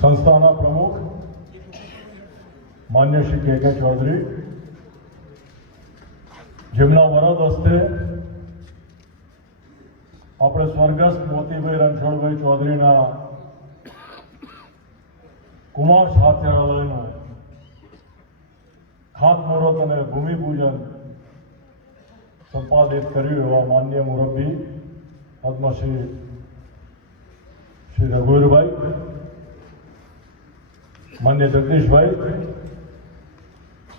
સંસ્થાના પ્રમુખ, માન્ય શ્રી કે કે ચૌધરી, જેમના વરદ હસ્તે આપણે સ્વર્ગસ્થ મોતીભાઈ રણછોડભાઈ ચૌધરીના કુમાર છાત્રાલયનું ખાતમુહૂર્ત અને ભૂમિપૂજન સંપાદિત કર્યું એવા માન્ય મુરબ્બી, પદ્મશ્રી શ્રી રઘુવીરભાઈ. માન્ય જગદીશભાઈ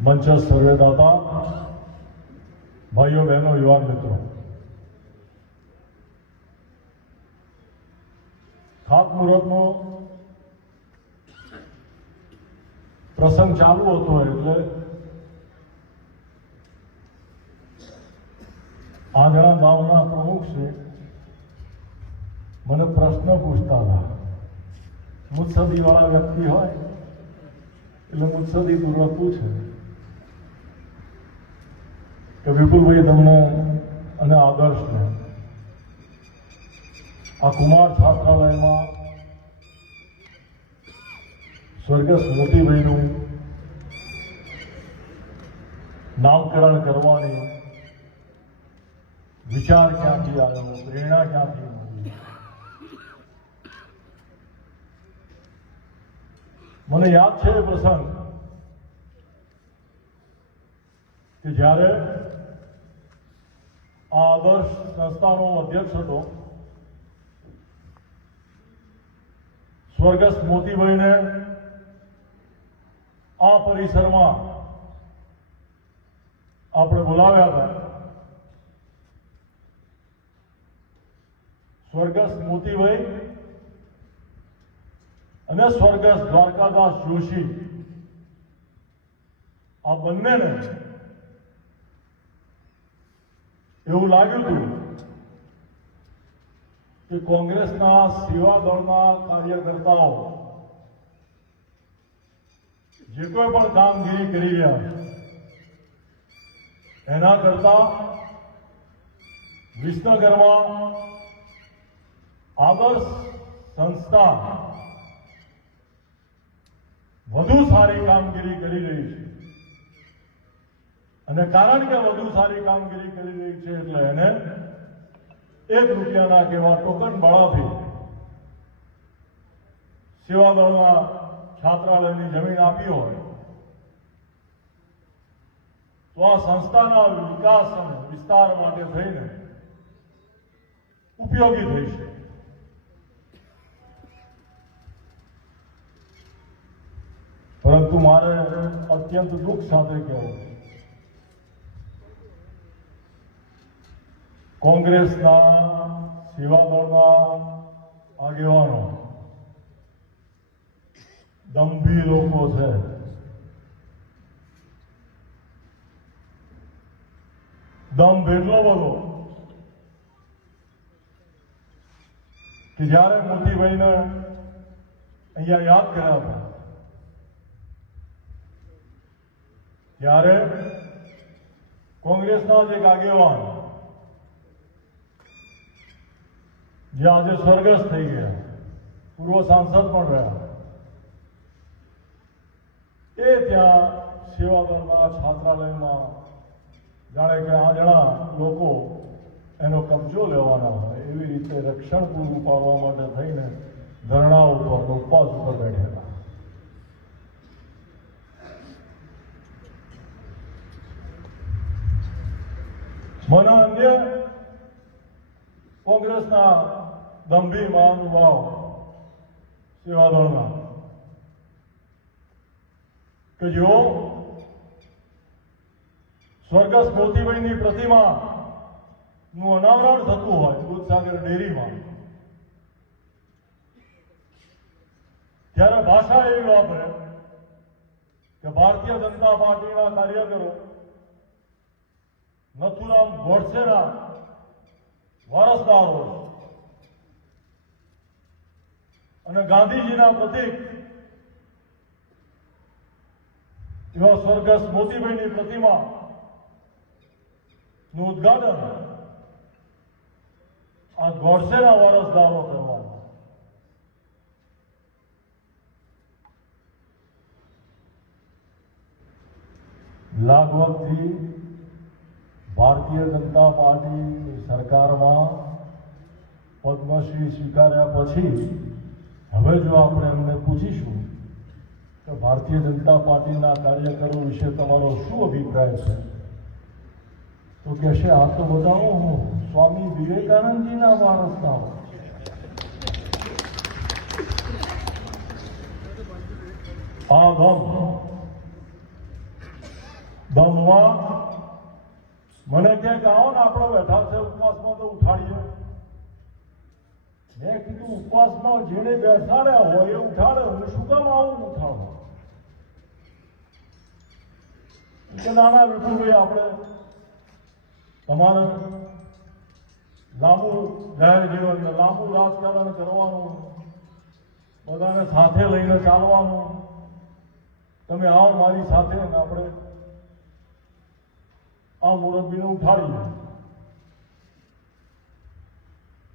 મંચ સર્વેદાતા ભાઈઓ, બહેનો, યુવાન મિત્રો. ખાતમુહૂર્તનો પ્રસંગ ચાલુ હતો એટલે આંધળા ગામના પ્રમુખ છે. મને પ્રશ્ન પૂછતા હતા. મુત્સદી વાળા વ્યક્તિ હોય એટલે મુત્સદી પૂર્વક પૂછે કે વિપુલભાઈ તમને અને આદર્શને આ કુમાર છાત્રાલયમાં સ્વર્ગસ્થ મોતીભાઈનું નામકરણ કરવાની વિચાર ક્યાંથી આવ્યો પ્રેરણા ક્યાંથી મને યાદ છે એ પ્રસંગ કે જ્યારે આ આદર્શ સંસ્થાનો અધ્યક્ષ હતો, સ્વર્ગસ્થ મોતીભાઈને આ પરિસરમાં આપણે બોલાવ્યા હતા. સ્વર્ગસ્થ મોતીભાઈ અને સ્વર્ગસ્થ દ્વારકાદાસ, જોશી. આ બંનેને એવું લાગ્યું હતું કે કોંગ્રેસના સેવા દળના કાર્યકર્તાઓ જે કોઈ પણ કામગીરી કરી રહ્યા એના કરતા વિસનગરમાં આદર્શ સંસ્થા વધુ સારી કામગીરી કરી રહી છે. અને કારણ કે વધુ સારી કામગીરી કરી રહી છે એટલે એને એક રૂપિયાના કેવા ટોકન ભાડાથી સેવાદળમાં છાત્રાલયની જમીન આપી હોય, તો આ સંસ્થાના વિકાસ અને વિસ્તાર માટે થઈને ઉપયોગી થઈ છે પરંતુ મારે અત્યંત દુઃખ સાથે કહેવું કોંગ્રેસના સેવાદળના આગેવાનો દંભી લોકો છે દંભ એટલો બધો કે જ્યારે મોતીભાઈને અહીંયા યાદ કર્યા હતા ત્યારે કોંગ્રેસના જ એક આગેવાન જે આજે સ્વર્ગસ્થ થઈ ગયા, પૂર્વ સાંસદ પણ રહ્યા. એ ત્યાં સેવાદળના છાત્રાલયમાં જાણે કે આંધળા લોકો એનો કબજો લેવાના હોય, એવી રીતે રક્ષણ પૂરું પાડવા માટે થઈને ધરણા ઉપર ઉપવાસ ઉપર બેઠેલા. મને અન્ય કોંગ્રેસના દંભી મહાનુભાવ સેવાદળના કે જેઓ સ્વર્ગસ્થ મોતીભાઈની પ્રતિમા નું અનાવરણ થતું હોય દૂધસાગર ડેરીમાં ત્યારે ભાષા એવી વાપરે કે ભારતીય જનતા પાર્ટીના કાર્યકરો નથુરામ ગોડસેના વારસદારો અને ગાંધીજીના પ્રતિક એવા સ્વર્ગસ્થ મોતીભાઈની પ્રતિમા નું ઉદઘાટન આ ગોડસેના વારસદારો કરવાનું. લાગવગથી ભારતીય જનતા પાર્ટી સરકારમાં પદ્મશ્રી સ્વીકાર્યા પછી હવે જો આપણે એમને પૂછીશું કે ભારતીય જનતા પાર્ટીના કાર્યકરો વિશે તમારો શું અભિપ્રાય છે? તો કહેશે, આ તો બધા હું, સ્વામી વિવેકાનંદજીના વારસદાર. આ ગમ દમમાં મને ક્યાંક આવો ને આપણે બેઠા છે ઉપવાસમાં તો ઉઠાડીએ. મેં કીધું, ઉપવાસમાં જેને બેસાડ્યા હોય એ ઉઠાડે. હું શું કામ આવું ઉઠાડો? કે નાના વિપુલભાઈ આપણે તમારે લાંબુ જાહેર જીવન લાંબુ રાજકારણ કરવાનું, બધાને સાથે લઈને ચાલવાનું. તમે આવો મારી સાથે આપણે આ મુરબ્બીને ઉઠાડીએ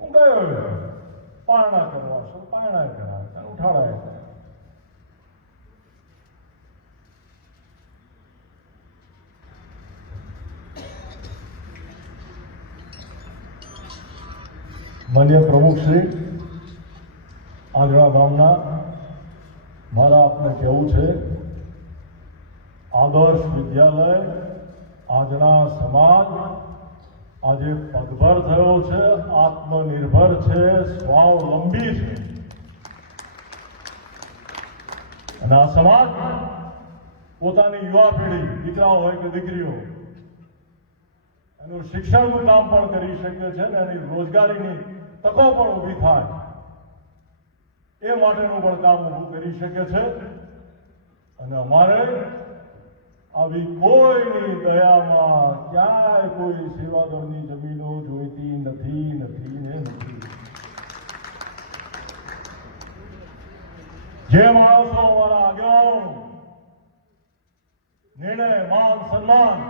હું ગયો પારણા કરવા છો, પારણા કરાવે. અને ઉઠાડાય. માન્ય પ્રમુખ શ્રી આગળ ગામના, મારા આપને કહેવું છે, આદર્શ વિદ્યાલય આજના સમાજ આજે પગભર થયો છે, આત્મનિર્ભર છે, સ્વાવલંબી છે. અને આ સમાજ પોતાની યુવા પેઢી, દીકરાઓ હોય કે દીકરીઓ, એનું શિક્ષણનું કામ પણ કરી શકે છે ને એની રોજગારીની તકો પણ ઊભી થાય. એ માટેનું પણ કામ ઊભું કરી શકે છે. અને અમારે આવી કોઈની દયામાં ક્યાંય કોઈ સેવાદળની જમીનો જોઈતી નથી નથી ને નથી. જે માણસો અમારા આગેવાનો, નિર્ણય, માન, સન્માન,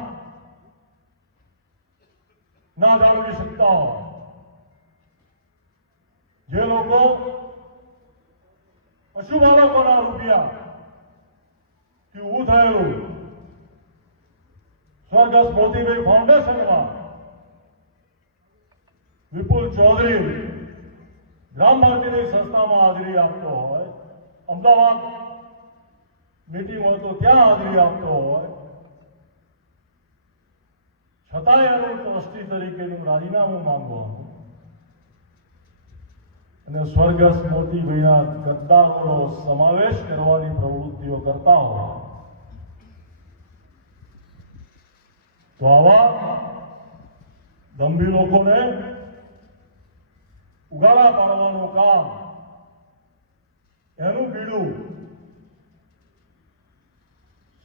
ના જાળવી શકતા જે લોકો પશુ પર રૂપિયા થી ઊભું થયેલું સ્વર્ગસ્થ મોતીભાઈ ફાઉન્ડેશનમાં વિપુલ ચૌધરી ગ્રામ ભારતીની સંસ્થામાં હાજરી આપતો હોય અમદાવાદ મીટિંગ હોય તો ત્યાં હાજરી આપતો હોય છતાંય એનું ટ્રસ્ટી તરીકેનું રાજીનામું માંગવાનું. અને સ્વર્ગસ્થ મોતીભાઈના ગદ્દારોનો સમાવેશ કરવાની પ્રવૃત્તિઓ કરતા હોય. તો આવા ગંભીર લોકોને ઉગાડા પાડવાનું કામ એનું બીડું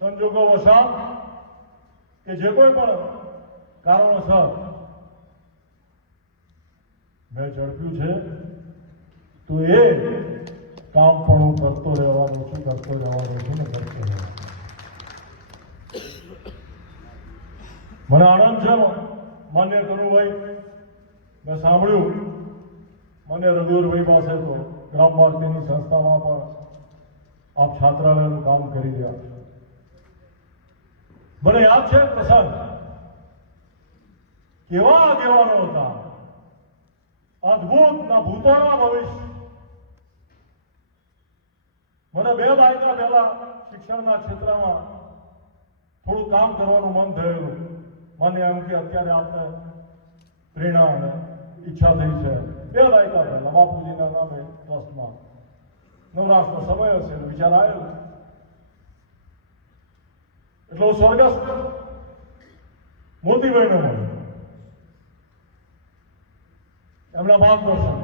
સંજોગો વસાવ કે જે કોઈ પણ કારણોસર મેં ઝડપ્યું છે, તો એ કામ પણ હું કરતો રહેવાનું છું, કરતો રહેવાનું છું ને કરતો રહેવાનો મને આનંદ છે, માન્ય કનુભાઈ. મેં સાંભળ્યું. માન્ય રઘુવરભાઈ પાસે તો ગ્રામ ભારતીની સંસ્થામાં પણ આપ છાત્રાલયનું કામ કરી રહ્યા છો. મને યાદ છે પ્રસંગ. કેવા આગેવાનો હતા. અદભુત ના ભૂતોના ભવિષ્ય. મને બે દાયકા પહેલા શિક્ષણના ક્ષેત્રમાં થોડું કામ કરવાનું મન થયેલું. મને એમ કે અત્યારે આપણે પ્રેરણા અને ઈચ્છા થઈ છે. બે દાયકા પહેલા બાપુજીના નામે ટ્રસ્ટમાં. નવરાશનો સમય હશે વિચાર આવ્યો એટલે સ્વર્ગસ્થ મોતીભાઈને મળ્યો એમના માર્ગદર્શન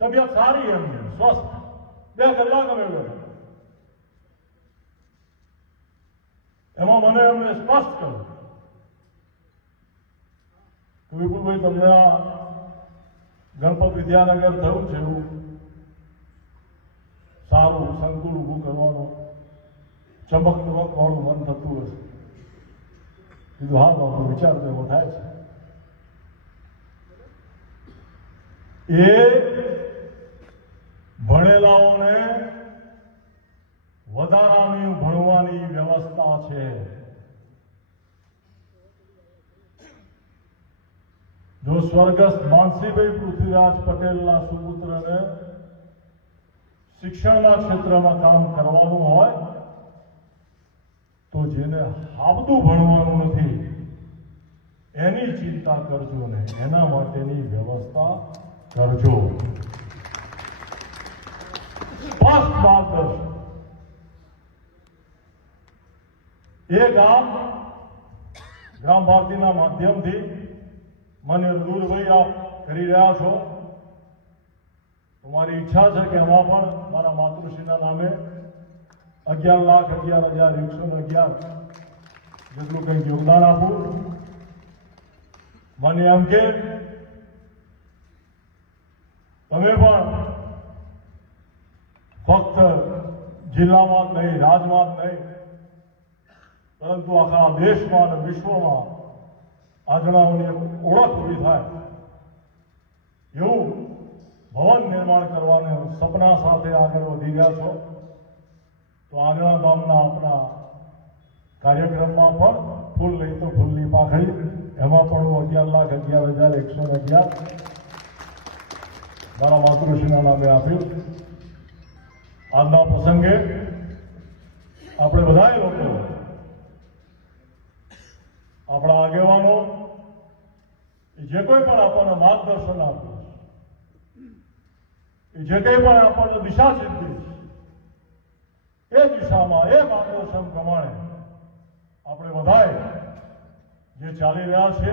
તબિયત સારી એમની સ્વસ્થ. બે કલાક અમે એમાં મને એમને સ્પષ્ટ કર્યું. વિપુલભાઈ, તમને આ ગણપત વિદ્યાનગર થયું છે એવું? સારું, સંકુલ ઊભું કરવાનું. ચમક ચમક વાળું મન થતું હશે. કીધું, હા, બાપુ, વિચાર તો એવો થાય છે. એ ભણેલાઓને વધારાની ભણવાની વ્યવસ્થા છે. જો સ્વર્ગસ્થ માનસીભાઈ પૃથ્વીરાજ પટેલના સુપુત્રને શિક્ષણના ક્ષેત્રમાં કામ કરવાનું હોય, તો જેને હાબદું ભણવાનું નથી, એની ચિંતા કરજો ને એના માટેની વ્યવસ્થા કરજો. સ્પષ્ટ માર્ગદર્શન એ ગામ, ગ્રામ ભારતીના માધ્યમથી મને દૂરભાઈ આપ કરી રહ્યા છો. તો મારી ઈચ્છા છે કે એમાં પણ મારા માતૃશ્રીના નામે અગિયાર લાખ, અગિયાર હજાર, એકસો ને અગિયાર જેટલું કંઈક યોગદાન આપું. મને એમ કે, તમે પણ ફક્ત જિલ્લામાં જ નહીં, રાજમાં જ નહીં, પરંતુ આખા દેશમાં અને વિશ્વમાં આજણાઓની એક ઓળખ ઊભી થાય. એવું ભવન નિર્માણ કરવાને સપના સાથે આગળ વધી રહ્યા છો. તો આગળના ગામના આપણા કાર્યક્રમમાં પણ ફૂલ નહીં તો ફૂલની પાખડી એમાં પણ હું અગિયાર લાખ, અગિયાર હજાર, એકસો અગિયાર મારા માતૃશ્રીના નામે આપ્યું આજના પ્રસંગે આપણે બધાએ લોકો, આપણા આગેવાનો જે કોઈ પણ આપણને માર્ગદર્શન આપ્યું એ જે કંઈ પણ આપણને દિશા ચિંતી એ દિશામાં, એ માર્ગદર્શન પ્રમાણે આપણે બધાએ જે ચાલી રહ્યા છે,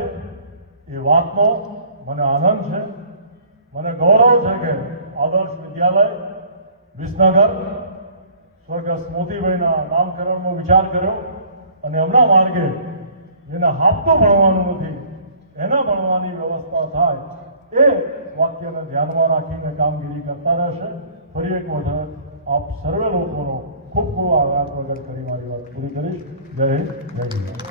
એ વાતનો મને આનંદ છે, મને ગૌરવ છે કે આદર્શ વિદ્યાલય, વિસનગર સ્વર્ગસ્થ મોતીભાઈના નામકરણનો વિચાર કર્યો અને એમના માર્ગે જેને હાફતો ભણવાનું નથી એના ભણવાની વ્યવસ્થા થાય એ વાક્યને ધ્યાનમાં રાખીને કામગીરી કરતા રહેશે. ફરી એક વખત આપ સર્વે લોકોનો ખૂબ ખૂબ આભાર પ્રગટ કરી મારી વાત પૂરી કરીશ. જય હિન્દ, જય ગુજરાત.